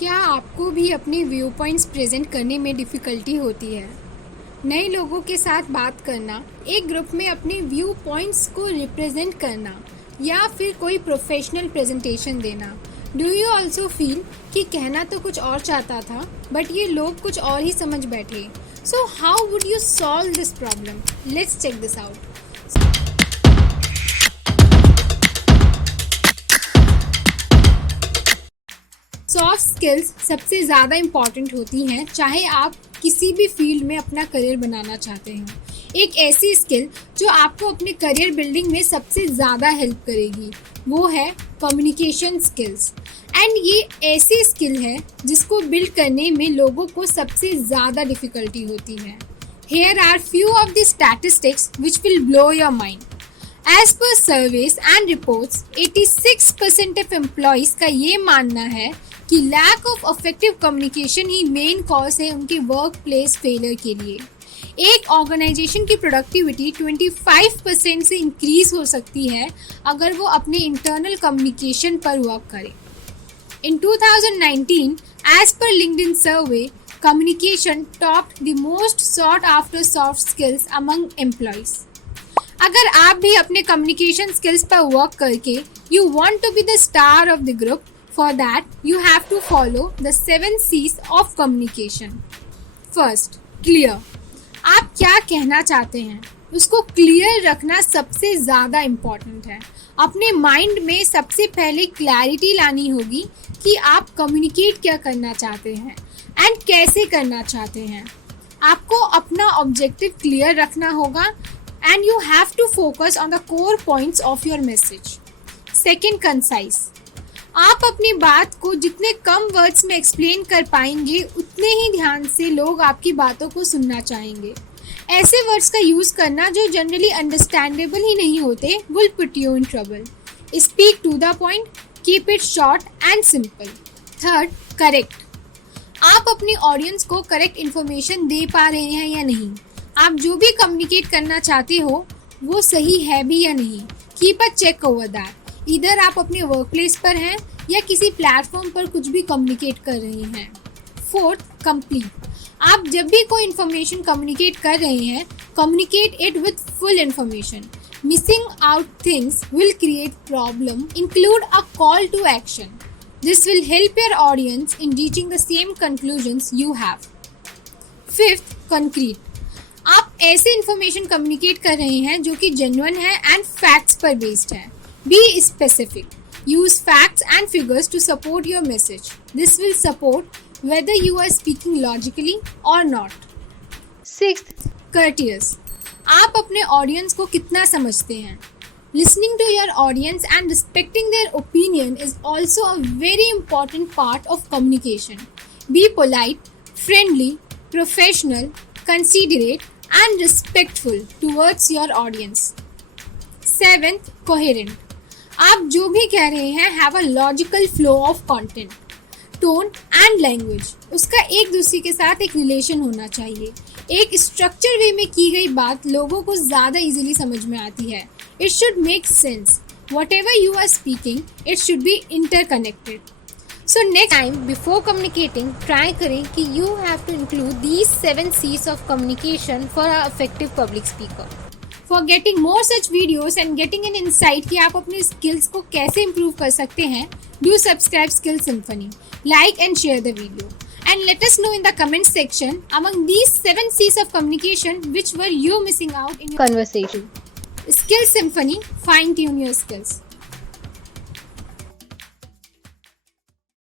क्या आपको भी अपने व्यू पॉइंट्स प्रेजेंट करने में डिफ़िकल्टी होती है? नए लोगों के साथ बात करना, एक ग्रुप में अपने व्यू पॉइंट्स को रिप्रेजेंट करना या फिर कोई प्रोफेशनल प्रेजेंटेशन देना। डू यू ऑल्सो फील कि कहना तो कुछ और चाहता था बट ये लोग कुछ और ही समझ बैठे? So how would you solve this problem? Let's check this out. Soft skills सबसे ज़्यादा इम्पॉर्टेंट होती हैं चाहे आप किसी भी फील्ड में अपना करियर बनाना चाहते हैं। एक ऐसी स्किल जो आपको अपने करियर बिल्डिंग में सबसे ज़्यादा हेल्प करेगी वो है कम्युनिकेशन स्किल्स। एंड ये ऐसी स्किल है जिसको बिल्ड करने में लोगों को सबसे ज़्यादा डिफ़िकल्टी होती है। Here are few of the statistics which will blow your mind. As per surveys and reports, 86% of employees का ये मानना है कि लैक ऑफ इफेक्टिव कम्युनिकेशन ही मेन कॉज है उनके वर्क प्लेस फेलियर के लिए। एक ऑर्गेनाइजेशन की प्रोडक्टिविटी 25% से इंक्रीज हो सकती है अगर वो अपने इंटरनल कम्युनिकेशन पर वर्क करे। इन 2019, as per LinkedIn survey, communication topped the most sought after soft skills among employees. अगर आप भी अपने कम्युनिकेशन स्किल्स पर वर्क करके you want to be the star of the group, for that you have to follow the 7 C's of communication. First, clear. आप क्या कहना चाहते हैं उसको क्लियर रखना सबसे ज़्यादा इम्पॉर्टेंट है। अपने माइंड में सबसे पहले क्लैरिटी लानी होगी कि आप कम्युनिकेट क्या करना चाहते हैं एंड कैसे करना चाहते हैं। आपको अपना ऑब्जेक्टिव क्लियर रखना होगा and you have to focus on the core points of your message. Second, concise. आप अपनी बात को जितने कम वर्ड्स में एक्सप्लेन कर पाएंगे उतने ही ध्यान से लोग आपकी बातों को सुनना चाहेंगे। ऐसे वर्ड्स का यूज़ करना जो जनरली अंडरस्टैंडेबल ही नहीं होते will put you in trouble. Speak to the point, keep it short and simple. Third, correct. आप अपनी ऑडियंस को करेक्ट इन्फॉर्मेशन दे पा रहे हैं या नहीं। आप जो भी कम्युनिकेट करना चाहते हो वो सही है भी या नहीं। Keep a check over that. इधर आप अपने वर्क प्लेस पर हैं या किसी प्लेटफॉर्म पर कुछ भी कम्युनिकेट कर रहे हैं। Fourth, complete. आप जब भी कोई इन्फॉर्मेशन कम्युनिकेट कर रहे हैं, communicate it with full information. Missing out things will create problem. Include a call to action. This will help your audience in reaching the same conclusions you have. Fifth, concrete. आप ऐसे information communicate कर रहे हैं जो कि genuine है and facts पर based है। Be specific. Use facts and figures to support your message. This will support whether you are speaking logically और नॉट। Sixth, courteous. आप अपने ऑडियंस को कितना समझते हैं। Listening to your audience and respecting their opinion is also a very important part of communication. Be polite, friendly, professional, considerate and respectful towards your audience. Seventh, coherent. आप जो भी कह रहे हैं have a logical flow of content. Tone and language. उसका एक दूसरे के साथ एक रिलेशन होना चाहिए। एक स्ट्रक्चर वे में की गई बात लोगों को ज़्यादा इजीली समझ में आती है। It should make sense. Whatever you are speaking, it should be interconnected. So next time before communicating, try करें कि you have to include these 7 C's of communication for an effective public speaker. For getting more such videos and getting an insight कि आप अपने skills को कैसे improve कर सकते हैं, do subscribe Skill Symphony, like and share the video, and let us know in the comment section among these 7 C's of communication which were you missing out in your conversation. Skill Symphony, fine tune your skills.